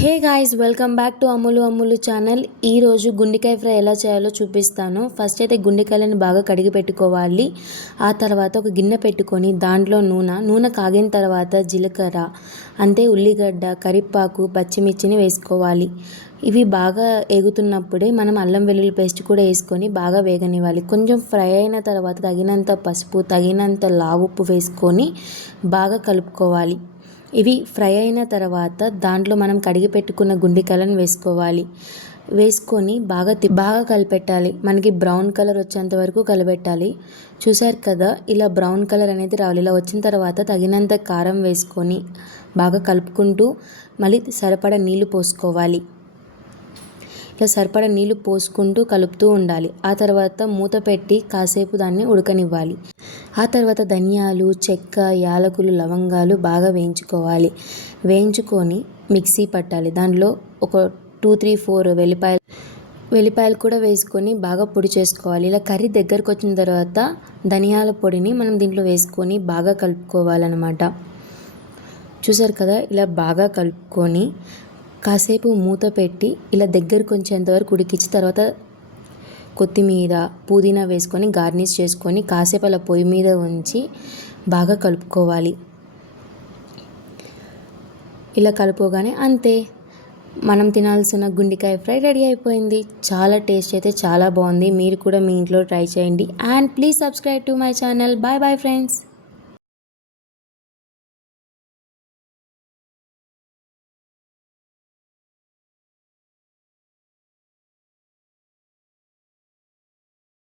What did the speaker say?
Hey guys, welcome back to Ammulu channel. ఈరోజు గుండెకాయ fry ఎలా చేయాలో చూపిస్తాను. ఫస్ట్ అయితే గుండెకాయలను బాగా కడిగి పెట్టుకోవాలి. ఆ తర్వాత ఒక గిన్నె పెట్టుకొని దాంట్లో నూనె కాగిన తర్వాత జీలకర్ర, అంతే ఉల్లిగడ్డ, కరివేపాకు, పచ్చిమిర్చిని వేసుకోవాలి. ఇవి బాగా ఎగుతున్నప్పుడే మనం అల్లం వెల్లుల్లి పేస్ట్ కూడా వేసుకొని బాగా వేగనివ్వాలి. కొంచెం ఫ్రై అయిన తర్వాత తగినంత పసుపు, తగినంత ఉప్పు వేసుకొని బాగా కలుపుకోవాలి. ఇవి ఫ్రై అయిన తర్వాత దాంట్లో మనం కడిగి పెట్టుకున్న గుండెకాయలను వేసుకొని బాగా కలిపెట్టాలి. మనకి బ్రౌన్ కలర్ వచ్చేంత వరకు కలిపెట్టాలి. చూసారు కదా, ఇలా బ్రౌన్ కలర్ అనేది రావాలి. ఇలా వచ్చిన తర్వాత తగినంత కారం వేసుకొని బాగా కలుపుకుంటూ మళ్ళీ సరిపడా నీళ్లు పోసుకోవాలి. ఇలా సరిపడా నీళ్లు పోసుకుంటూ కలుపుతూ ఉండాలి. ఆ తర్వాత మూత పెట్టి కాసేపు దాన్ని ఉడకనివ్వాలి. ఆ తర్వాత ధనియాలు, చెక్క, యాలకులు, లవంగాలు బాగా వేయించుకొని మిక్సీ పట్టాలి. దాంట్లో ఒక 2-3-4 వెల్లిపాయలు కూడా వేసుకొని బాగా పొడి చేసుకోవాలి. ఇలా కర్రీ దగ్గరకు వచ్చిన తర్వాత ధనియాల పొడిని మనం దీంట్లో వేసుకొని బాగా కలుపుకోవాలన్నమాట. చూసారు కదా, ఇలా బాగా కలుపుకొని కాసేపు మూత పెట్టి ఇలా దగ్గరకు వచ్చేంతవరకు ఉడికించిన తర్వాత కొత్తిమీర, పుదీనా వేసుకొని గార్నిష్ చేసుకొని కాసేపు అలా పొయ్యి మీద ఉంచి బాగా కలుపుకోవాలి. ఇలా కలుపుకోగానే అంతే, మనం తినాల్సిన గుండెకాయ ఫ్రై రెడీ అయిపోయింది. చాలా టేస్ట్ అయితే చాలా బాగుంది. మీరు కూడా మీ ఇంట్లో ట్రై చేయండి. And please subscribe to my channel. Bye bye friends.